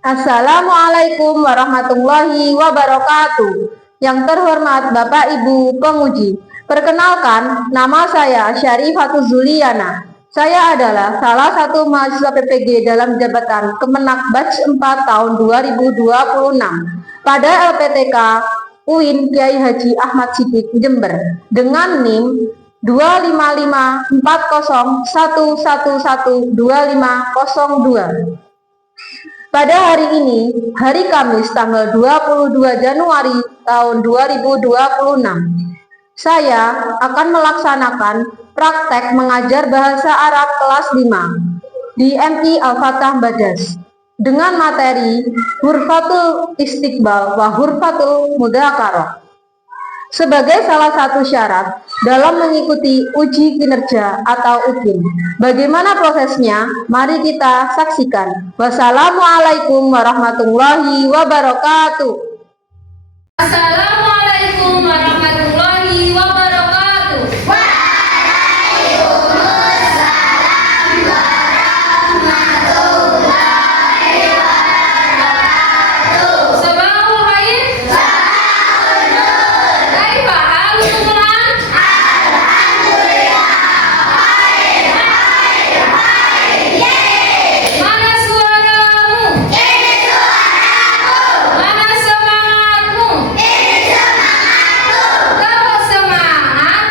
Assalamualaikum warahmatullahi wabarakatuh. Yang terhormat Bapak Ibu penguji, perkenalkan nama saya Syarifatul Zuliana. Saya adalah salah satu mahasiswa PPG dalam jabatan Kemenak Batch 4 tahun 2026 pada LPTK UIN Kiai Haji Ahmad Siddiq Jember dengan NIM 2554011112502. Pada hari ini, hari Kamis tanggal 22 Januari tahun 2026, saya akan melaksanakan praktek mengajar bahasa Arab kelas 5 di MI Al-Fatah Badas dengan materi Hurfatul Istiqbal wa Hurfatul Mudzakarah. Sebagai salah satu syarat dalam mengikuti uji kinerja atau UKIN. Bagaimana prosesnya? Mari kita saksikan. Wassalamualaikum warahmatullahi wabarakatuh. Assalamualaikum warahmatullahi wabarakatuh. Waalaikumsalam warahmatullahi wabarakatuh. Sabahul khair. Kaifa halukum? Alhamdulillah. Mana suaramu? Ini suaraku. Mana semangatmu? Ini semangatku. Dapat semangat.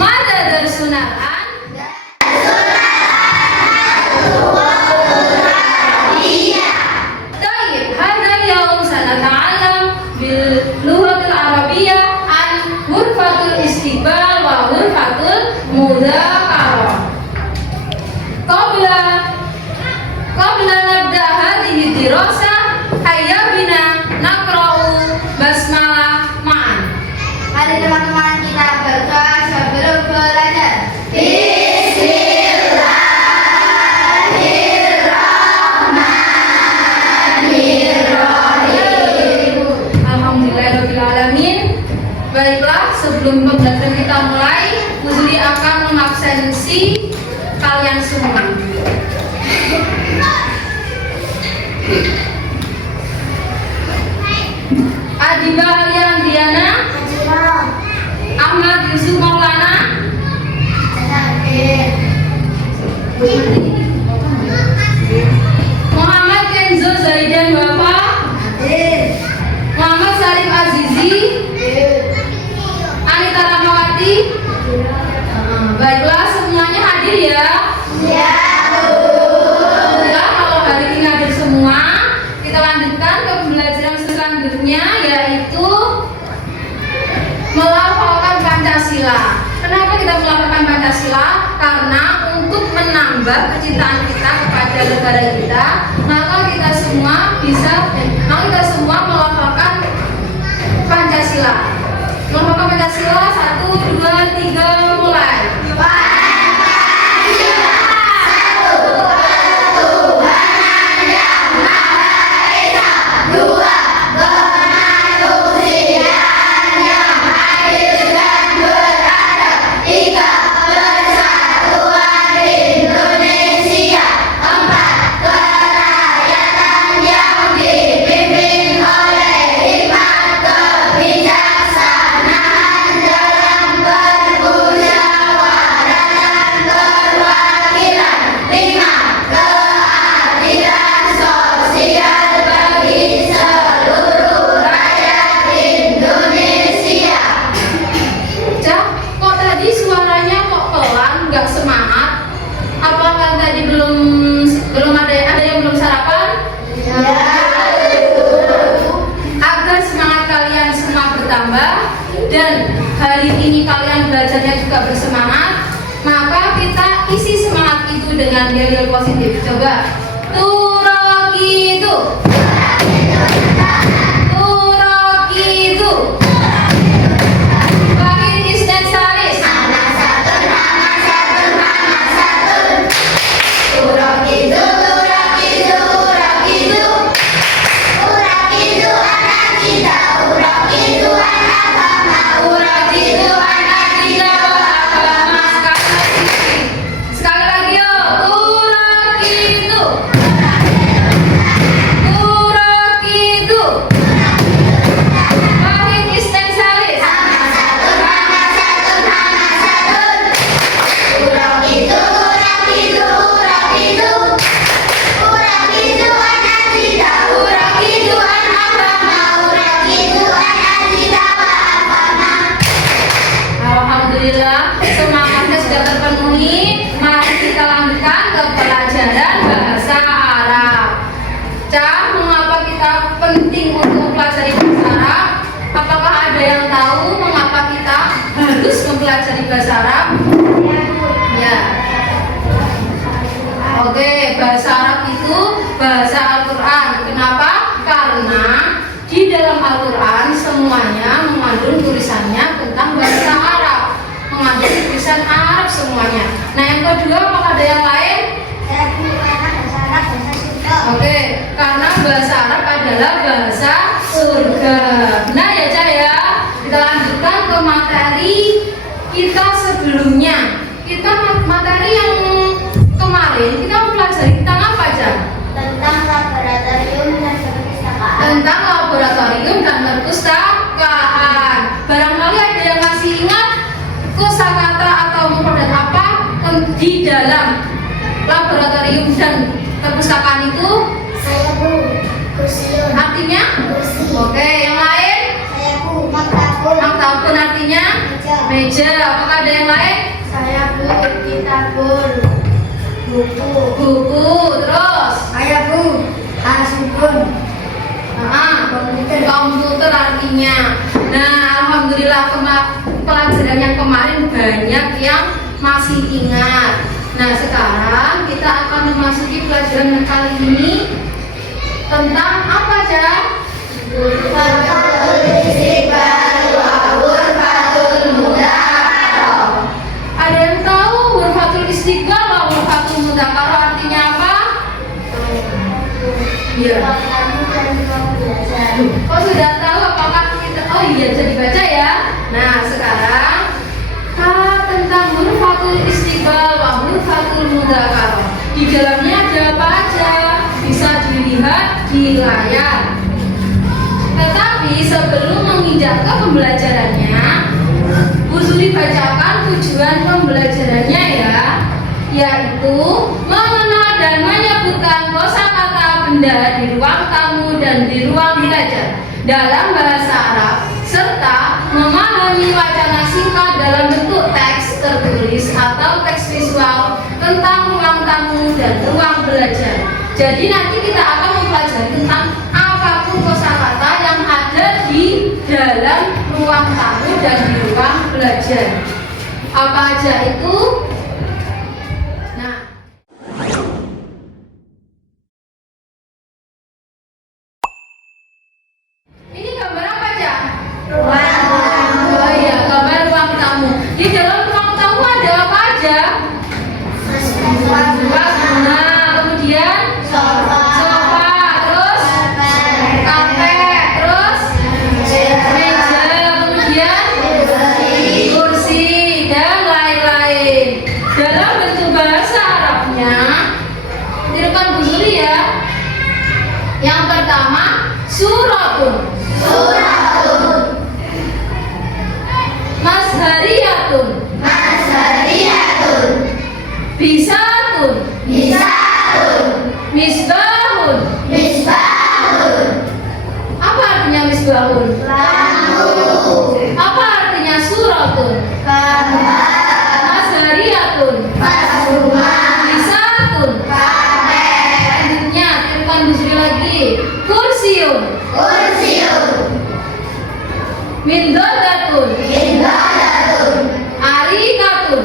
Mada darsunalan. طيب هذا اليوم سنتعلم باللغة العربية عن غرفة الاستقبال وغرفة المذاكرة. قبل نبدأ هذه الدراسة هيا بنا نقرأ بسملة معا. Mari teman-teman kita berdoa sebelum belajar. Alhamdulillahirrahmanirrahim. Baiklah, sebelum pembelajaran kita mulai, Bu Zuli akan mengabsensi kalian semua. Adiba Alian Diana, Ahmad Yusuf Maulana, Muhammad Kenzo Zaidan Bapak, Muhammad Sarif Azizi, Anita Ramawati. Baiklah, semuanya hadir ya. Alhamdulillah, kalau hari ini hadir semua, kita lanjutkan ke pembelajaran selanjutnya, yaitu melafalkan Pancasila. Kenapa kita melafalkan Pancasila? Karena untuk menambah kecintaan kita kepada negara kita, maka kita semua melafalkan Pancasila. Melafalkan Pancasila 1, 2, 3, mulai. Kok tadi suaranya kok pelan, nggak semangat? Apakah tadi belum ada yang belum sarapan? Agar semangat kalian semua bertambah dan hari ini kalian belajarnya juga bersemangat, maka kita isi semangat itu dengan yel-yel positif. Coba Turakidu, Turakidu, Bakin Isnan Salis, Urakidu anak kita, semangatnya sudah terpenuhi, mari kita lanjutkan ke pelajaran bahasa Arab. Mengapa kita penting untuk mempelajari bahasa Arab? Apakah ada yang tahu mengapa kita harus mempelajari bahasa Arab? Ya. Oke, bahasa Arab itu bahasa Al-Quran. Kenapa? Karena di dalam Al-Quran semuanya mengandung tulisannya tentang bahasa Arab, mengandung tulisan Arab semuanya. Nah, yang kedua, apakah ada yang lain? Oke, karena bahasa Arab adalah bahasa surga. Nah ya Cah ya, kita lanjutkan ke materi kita sebelumnya. Materi yang kemarin kita mempelajari tentang apa Cah? Tentang laboratorium dan perpustakaan. Tentang laboratorium dan perpustakaan. Barangkali ada yang masih ingat kosakata atau mufradat apa di dalam laboratorium dan perpustakaan itu? Saya Bu, kursiun. Artinya? Kursi. Oke, yang lain? Saya Bu, maktabun. Maktabun artinya? Meja. Meja. Apakah ada yang lain? Saya Bu, kitabun. Buku. Buku. Terus? Saya Bu, hasibun. Komputer artinya. Nah, alhamdulillah pelajaran yang kemarin banyak yang masih ingat. Nah, sekarang kita akan memasuki pelajaran kali ini tentang apa aja? Ada yang tahu hurfatul istiqbal wa hurfatul mudzakkar artinya apa? Iya. Oh, sudah tahu apakah kita? Oh iya, jadi baca ya. Nah, sekarang tentang hurfatul istiqbal wa hurfatul mudzakkar. Di dalamnya ada apa aja? Bisa dilihat di layar. Tetapi sebelum menginjak ke pembelajarannya, Bu Zuli bacakan tujuan pembelajarannya ya, yaitu mengenal dan menyebutkan kosakata benda di ruang tamu dan di ruang belajar dalam bahasa Arab, serta memahami wacana singkat dalam bentuk teks tertulis atau teks visual tentang ruang tamu dan ruang belajar. Jadi nanti kita akan mempelajari tentang apapun kosakata yang ada di dalam ruang tamu dan di ruang belajar. Apa aja itu? Nah, ini gambar apa aja? Ruang tamu. Oh iya, gambar ruang tamu. Di dalam ruang tamu ada apa aja? Nah, kemudian sofa, terus karpet, terus meja, kemudian kursi dan lain-lain. Dalam bentuk bahasa Arabnya, tirukan Bu Zuli ya. Yang pertama, suratun. Mashariyatun. Bisatun. Misbahun. Apa artinya misbahun? Apa artinya suratun? Mashariyatun. Bisatun. Selanjutnya, tirukan Bu Zuli lagi. Kursiun. Mindodatun. Arikatun.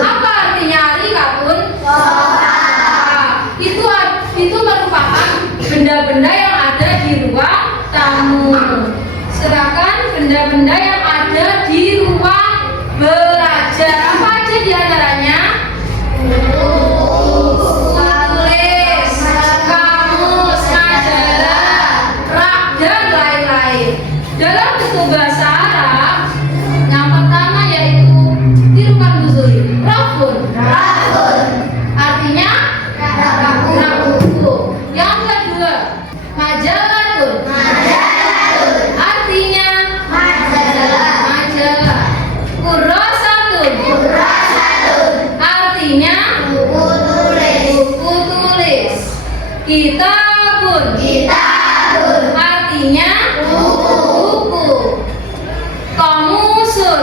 Apa artinya arikatun? Itu merupakan benda-benda yang ada di ruang tamu. Sedangkan benda-benda yang ada di ruang belajar apa aja diantaranya? Tulis, kamus, majalah, rak dan lain-lain. Dalam bentuk bahasa Arab, yang pertama yaitu tirukan Bu Zuli, rafun. Artinya rak buku. Yang kedua, majalatun. Artinya majalah. Kurasatun. Artinya buku tulis. Kitabun. Artinya buku. Komusun.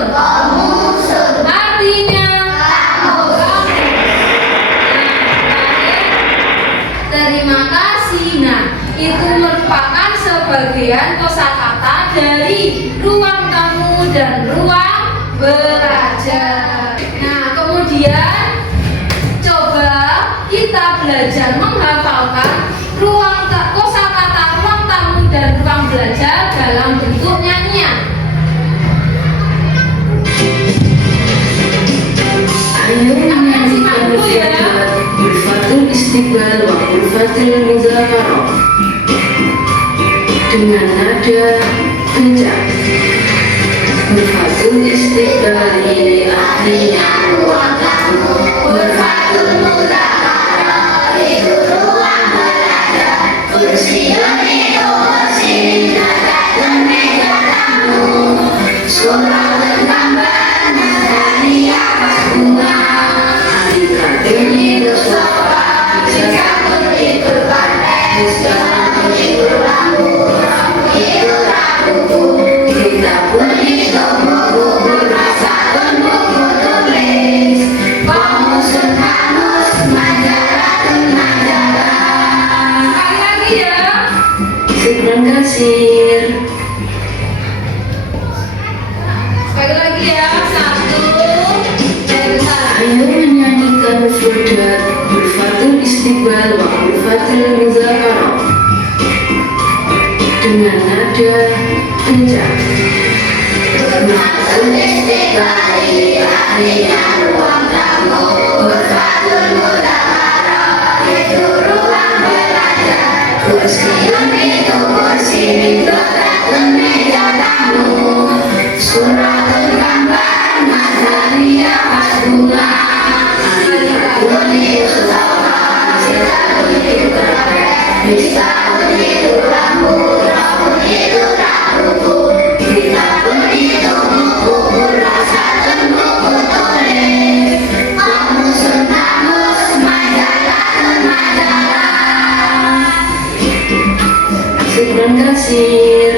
Ayo menyanyikan Fujairah Ulfatul Istiqbal wa Ulfatul Muzakarah dengan nada kencang. Ulfatul Istiqbal ini artinya ruang tamu, Ulfatul Muzakarah itu ruang belajar, kursiun itu kursi dan meja tamu, surah gambar Madaniyah pas bunga, ini Mustafa, sikapun itu partai, sikapun itu lampu, lampu itu lampu, kita pun itu buku, rasa pun buku tulis, pengusun kamus, majalah pun majalah. Sekali lagi ya. Syukran kasir. Sekali lagi ya. 1, 2, 3. Ayo menyanyikan Fujairah Ulfatul Istiqbal wa Ulfatul Muzakarah dengan nada kencang. Ulfatul Istiqbal ini artinya ruang tamu, Ulfatul Muzakarah itu ruang belajar, kursiun itu kursi dan meja tamu, suratul gambar Madaniyah pas bunga, sikapun itu sofa, sikapun itu karpet, sikapun itu lampu, lampu itu lampu, sikapun itu buku, rasa dan buku tulis, pengusun kamus, majalah dan majalah. Syukran kasir.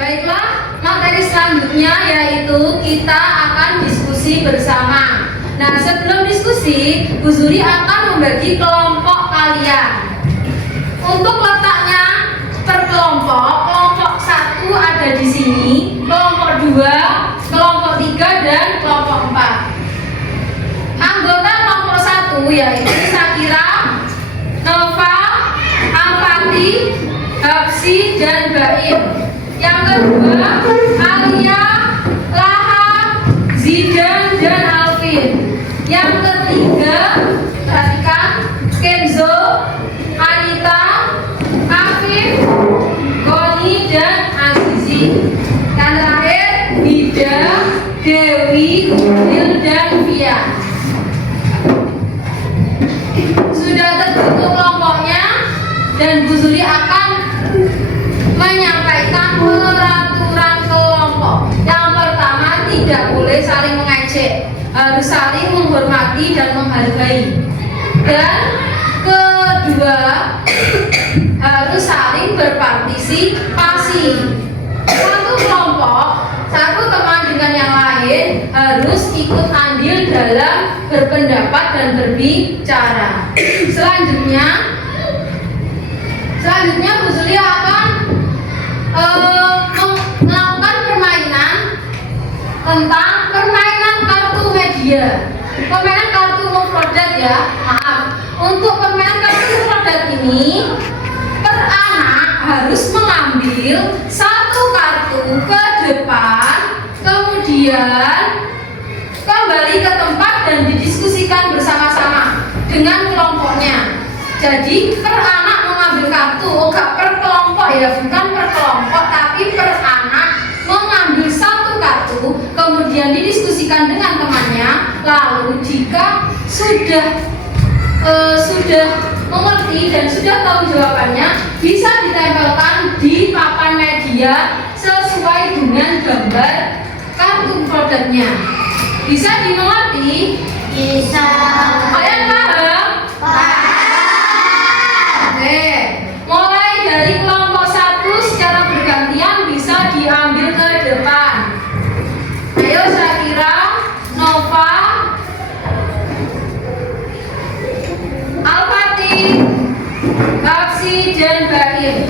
Baiklah, materi selanjutnya yaitu kita akan diskusi bersama. Nah, sebelum diskusi, Bu Zuri akan membagi kelompok kalian. Untuk letaknya per kelompok, kelompok 1 ada di sini, kelompok 2, kelompok 3, dan kelompok 4. Anggota kelompok 1 yaitu Sakira, Nova, Al-Fatih, Hapsi, dan Baim. Yang kedua, Alia, Laha, Zidan, dan Alvin. Yang ketiga, perhatikan, Kenzo, Anita, Afif, Goni, dan Azizi. Dan terakhir, Bida, Dewi, Hil, dan Via. Sudah terbentuk kelompoknya dan Bu Zuri akan menyampaikan peraturan kelompok. Yang pertama, tidak boleh saling mengejek, harus saling menghormati dan menghargai. Dan kedua, harus saling berpartisipasi. Satu kelompok, satu teman dengan yang lain harus ikut andil dalam berpendapat dan berbicara. Selanjutnya Bu Zuri akan melakukan permainan tentang permainan kartu media, permainan kartu mufradat ya, maaf. Untuk permainan kartu mufradat ini, per anak harus mengambil satu kartu ke depan, kemudian kembali ke tempat dan didiskusikan bersama-sama dengan kelompoknya. Jadi per anak mengambil kartu, enggak per kelompok ya, bukan per kelompok, tapi per anak mengambil satu kartu, kemudian didiskusikan dengan temannya. Lalu jika sudah mengerti dan sudah tahu jawabannya, bisa ditempelkan di papan media sesuai dengan gambar kartu produknya. Bisa dimengerti? Bisa. Kalian paham? Oke, mulai dari kelompok 1 secara bergantian bisa diambil ke depan. Ayo Sakira, Nova, Al-Fatih, Hapsi, dan Baim.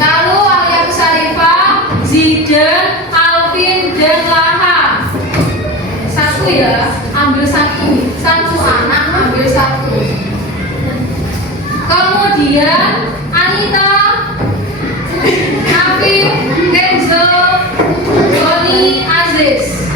Lalu Alia Sarifah, Zidan, Alvin, dan Laha. Satu ya, ambil satu. Satu anak ambil satu. Kemudian Anita, Afif, Kenzo, Goni, Aziz.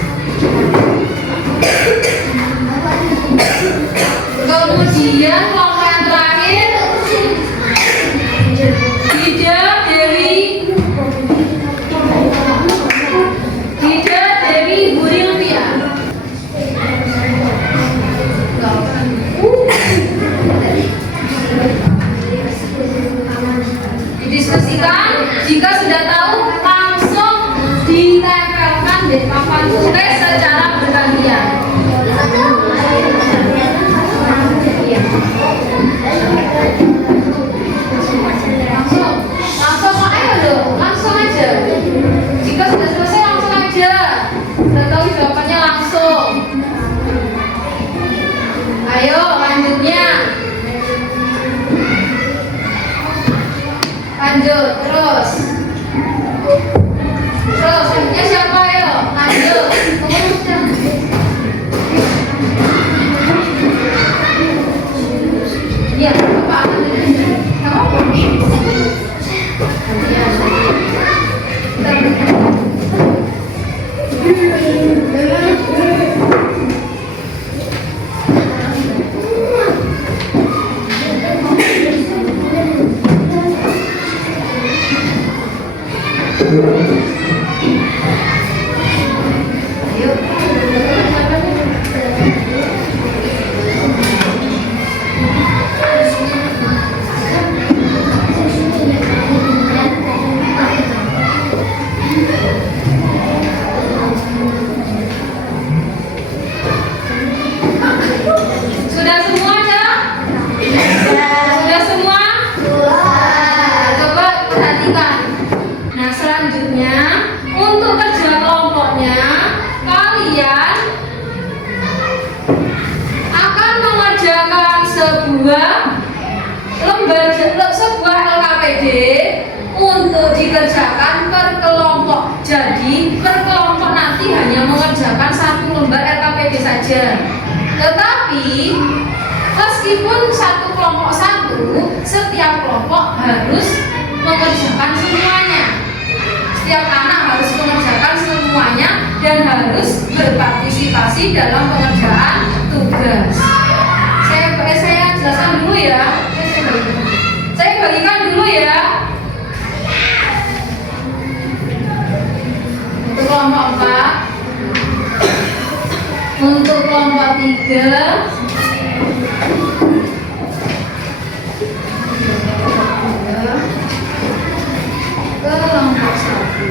di papan tulis secara bergantian. Langsung ayo dong, langsung aja. Jika sudah selesai langsung aja. Udah tahu jawabannya langsung. Ayo lanjutnya. Lanjut terus. Terus selanjutnya siapa ayo? Lanjut. Iya, Bapak. Kamu sudah semua ya? Sudah semua? Coba perhatikan. Nah selanjutnya untuk kerja kelompoknya kalian akan mengerjakan sebuah LKPD untuk dikerjakan per kelompok. Jadi per kelompok nanti hanya mengerjakan satu lembar LKPD saja. Tetapi meskipun satu kelompok satu, setiap kelompok harus mengerjakan semuanya. Setiap anak harus mengerjakan semuanya dan harus berpartisipasi dalam pengerjaan tugas. Saya jelaskan dulu ya. Saya bagikan dulu ya. Untuk kelompok 4, untuk kelompok 3, kelompok 1.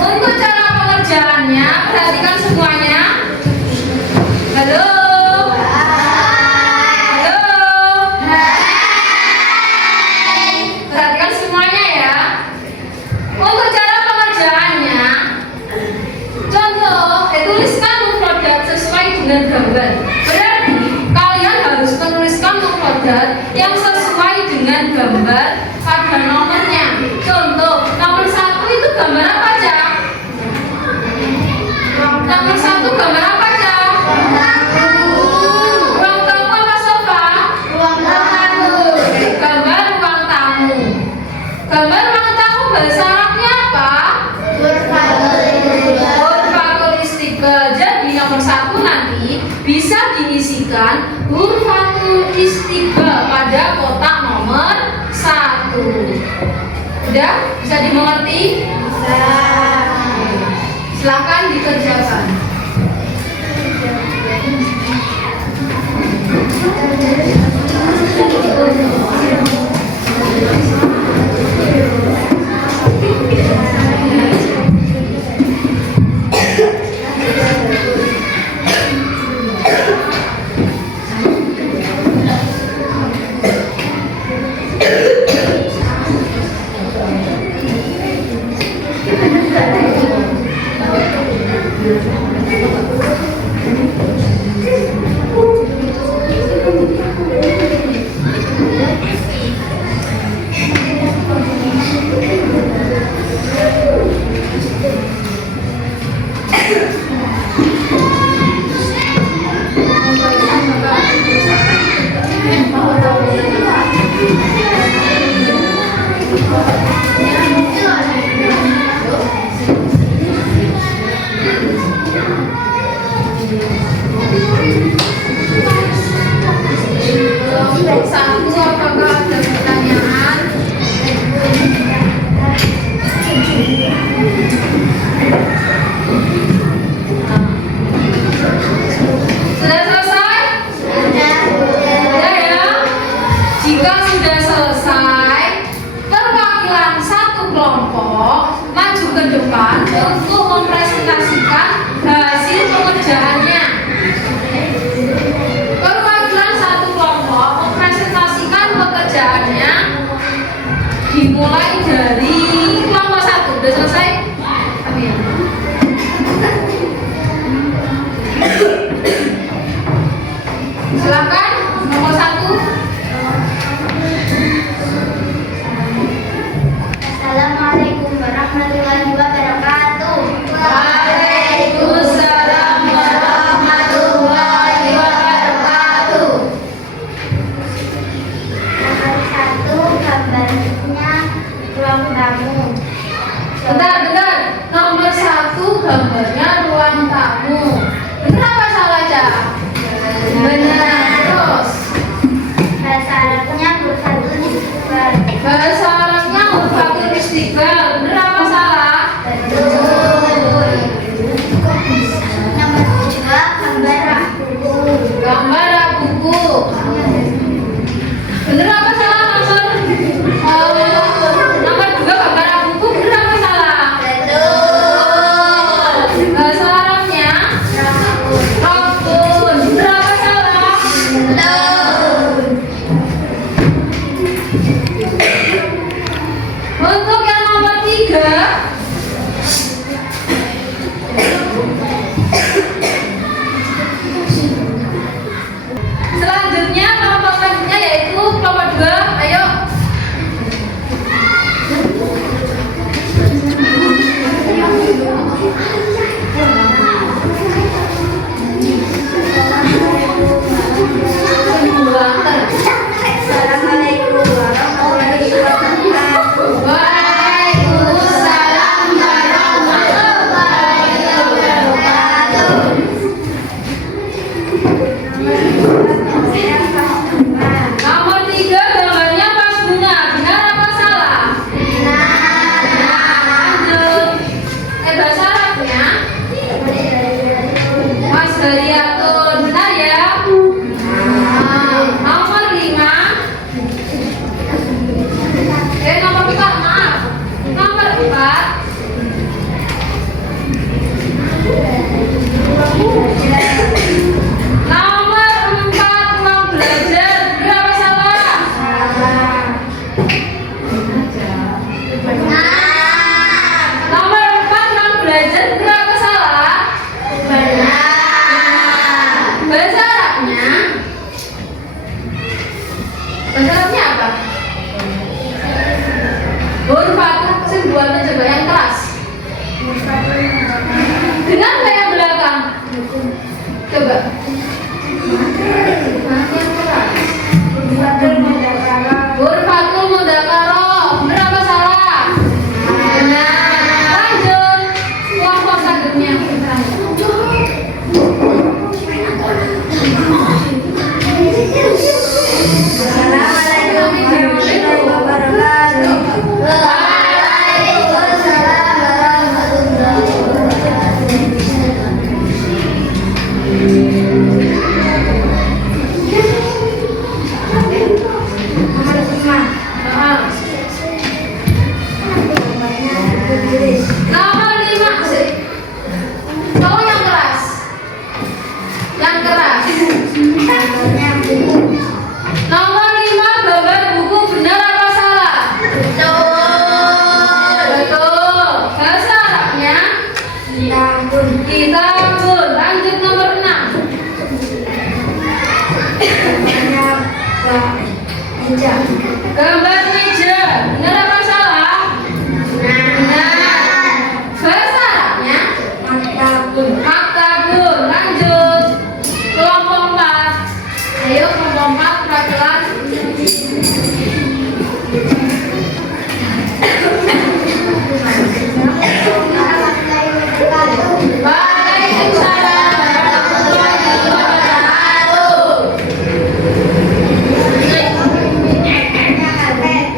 Untuk cara pengerjaannya, perhatikan semuanya. Halo. Halo. Perhatikan semuanya ya. Untuk cara pengerjaannya, contoh, tuliskan mufradat sesuai dengan gambar. Berarti kalian harus menuliskan mufradat yang sesuai dengan gambar pada nomornya. Contoh, nomor 1 itu gambar apa, Cak? Nomor 1 gambar apa, Cak? Ruang tamu apa sofa? Ruang tamu. Gambar ruang tamu. Gambar ruang tamu bahasa Arabnya apa? Huruful istiqlal. Jadi nomor 1 nanti bisa diisikan huruful istiqlal pada kotak nomor 1. Udah? Bisa dimengerti? Silakan dikerjakan. coba. Hurfatul mudzakarah. Benar apa salah? Benar. Lanjut. Kelompok selanjutnya. Nomor 5 sih. Tolong yang keras. Yang keras. Nomor 5 gambar buku benar apa salah? Betul. Bahasa Arabnya kitabun. Lanjut nomor 6. Gambar meja. Benar apa salah? Benar. Bahasa Arabnya maktabun. Lanjut. Kelompok 4. Ayo kelompok 4 perhatikan. Waalaikumsalam warahmatullahi wabarakatuh.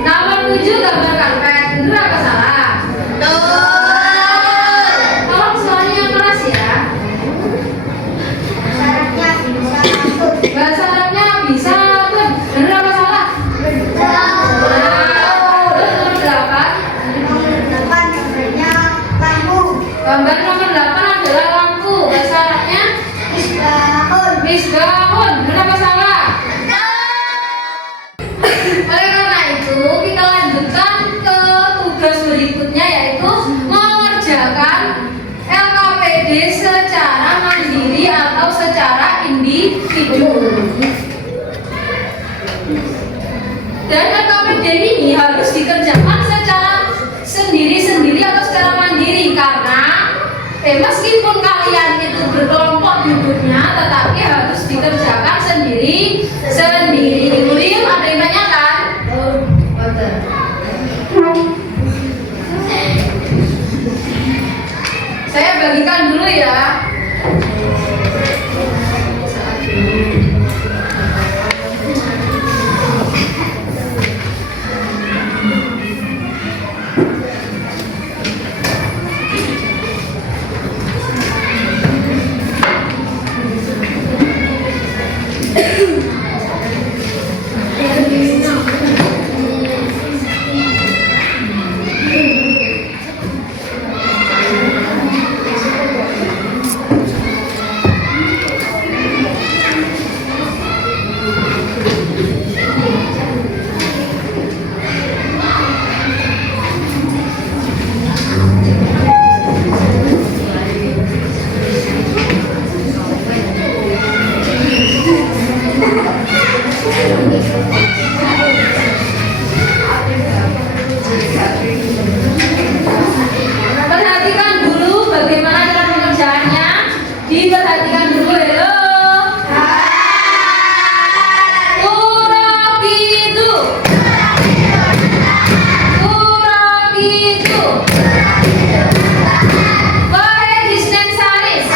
Nomor 7 gambar karpet. Benar apa salah? Tolong suaranya yang keras ya. Bahasa Arabnya bisa tuh. Benar apa salah? Terus nomor 8. Gambar nomor 8 adalah lampu. Bahasa Arabnya misbahun. Benar apa salah? Oleh karena itu kita lanjutkan ke tugas berikutnya, yaitu mengerjakan LKPD secara mandiri atau secara individu. Dan LKPD ini harus dikerjakan secara sendiri-sendiri atau secara mandiri, karena meskipun kalian itu berkelompok duduknya, tetapi harus dikerjakan sendiri-sendiri. Kemudian ada yang tanyakan? Saya bagikan dulu ya. Perhatikan dulu bagaimana cara pengerjaannya. Diperhatikan dulu ya. Urakidu. Wahid Isnen Salis.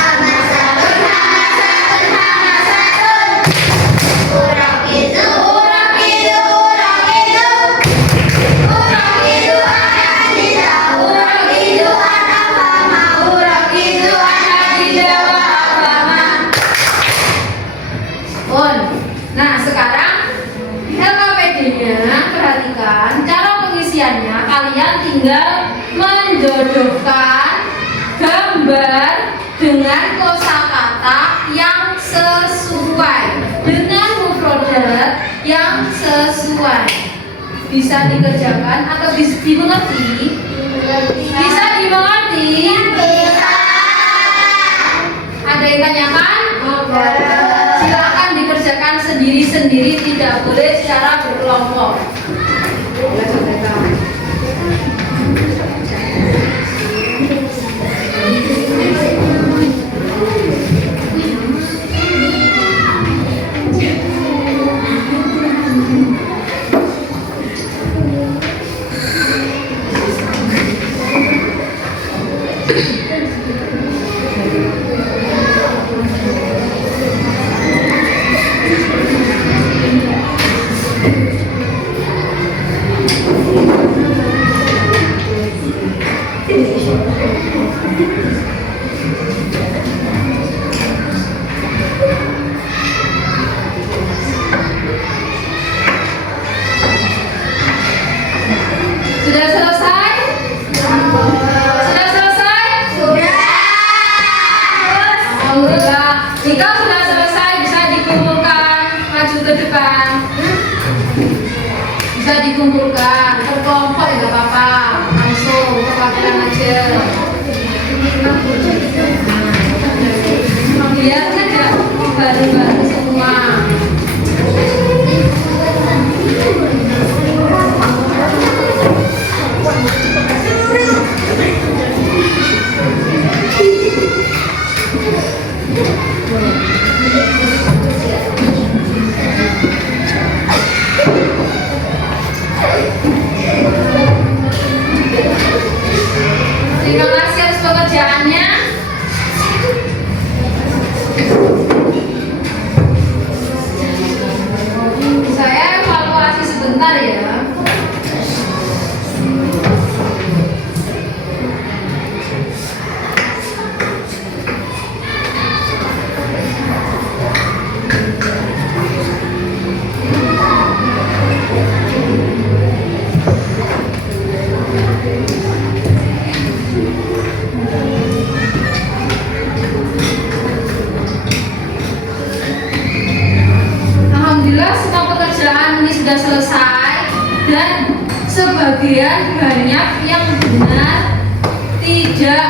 Nah, sekarang LKPD-nya perhatikan cara pengisiannya. Kalian tinggal menjodohkan gambar dengan kosakata yang sesuai, dengan mufrodat yang sesuai. Bisa dikerjakan atau dimengerti? Bisa dimengerti? Ada yang tanyakan? Silakan dikerjakan sendiri-sendiri, tidak boleh secara berkelompok. Jika sudah selesai bisa dikumpulkan, maju ke depan. Bisa dikumpulkan, berkelompok ya nggak apa-apa, langsung perwakilan aja. Biar saja baru-baru semua. Terima kasih atas pekerjaannya. Saya evaluasi sebentar ya. Alhamdulillah semua pekerjaan ini sudah selesai dan sebagian banyak yang benar, tidak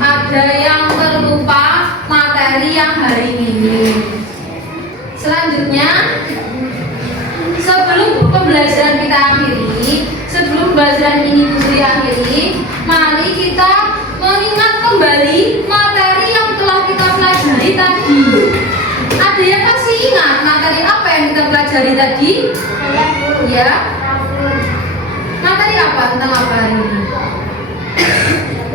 ada yang terlupa materi yang hari ini. Selanjutnya, sebelum pembelajaran kita akhiri, sebelum pembelajaran ini diakhiri, mari kita mengingat kembali materi yang telah kita pelajari tadi. Ada yang masih ingat materi apa yang kita pelajari tadi? Ya. Materi apa tentang apa hari ini?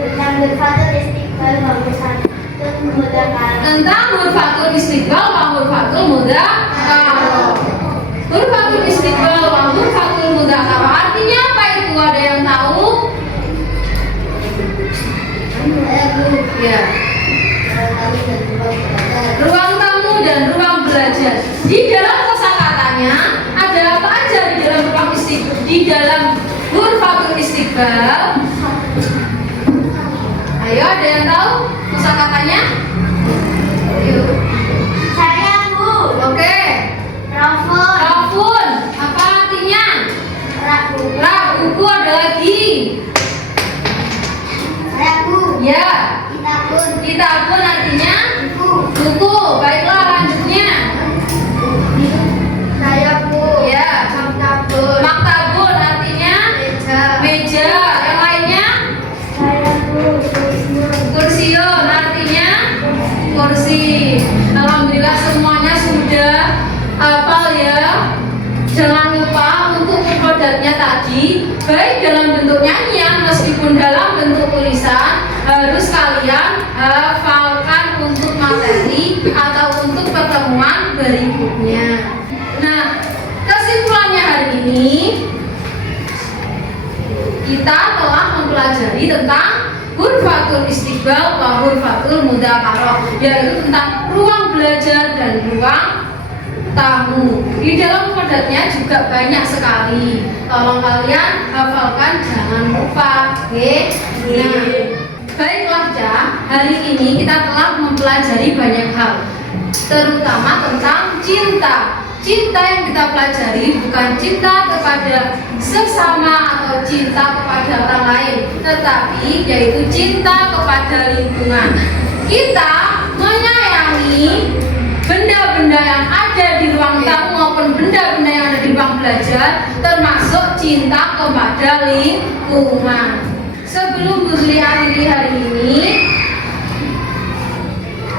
Tentang Hurfatul Istiqbal wa Hurfatul Mudzakarah. Tentang Hurfatul Istiqbal wa Hurfatul Mudzakarah. Hurfatul Istiqbal wa Hurfatul Mudzakarah artinya apa itu? Ada yang tahu? Ya. Ruang tamu dan ruang belajar. Di dalam kosakatanya ada apa aja di dalam ruang istiqbal? Di dalam Hurfatul Istiqbal. Ayo, ada yang tahu kosakatanya? Ayo. Saya Bu. Oke. Rafun. Rafun, apa artinya? Rabu. Buku ada lagi. Rabu. Ya. Kitabun. Kitabun artinya Buku. buku. Baiklah, lanjutnya. Saya Bu. Ya. Maktabun. Maktabun artinya Meja. meja. Yang lainnya? Saya Bu. Kursiun artinya kursi. Alhamdulillah semuanya sudah hafal ya. Jangan lupa untuk mufradatnya tadi, baik dalam bentuk nyanyian meskipun dalam bentuk tulisan, harus kalian hafalkan untuk materi atau untuk pertemuan berikutnya. Nah, kesimpulannya hari ini kita telah mempelajari tentang Hurfatul Istiqbal wa Hurfatul Mudzakarah, yaitu tentang ruang belajar dan ruang tamu. Di dalam padatnya juga banyak sekali. Tolong kalian hafalkan, jangan lupa. Oke? Nah, baiklah ya, hari ini kita telah mempelajari banyak hal, terutama tentang cinta. Cinta yang kita pelajari bukan cinta kepada sesama atau cinta kepada orang lain, tetapi yaitu cinta kepada lingkungan. Kita menyayangi benda-benda yang ada di ruang tamu maupun benda-benda yang ada di ruang belajar, termasuk cinta kepada lingkungan. Sebelum Buzli akhiri hari ini,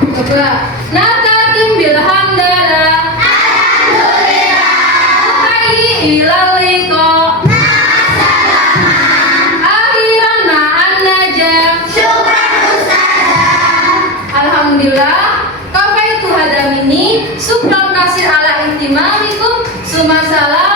coba natatim bilhamdalah. Ilaliqa akhiran ma'an najam. Syukran Ustazah. Alhamdulillah kafaitu hadam ini syukran nasir ala ihtimamikum. Sumasalam.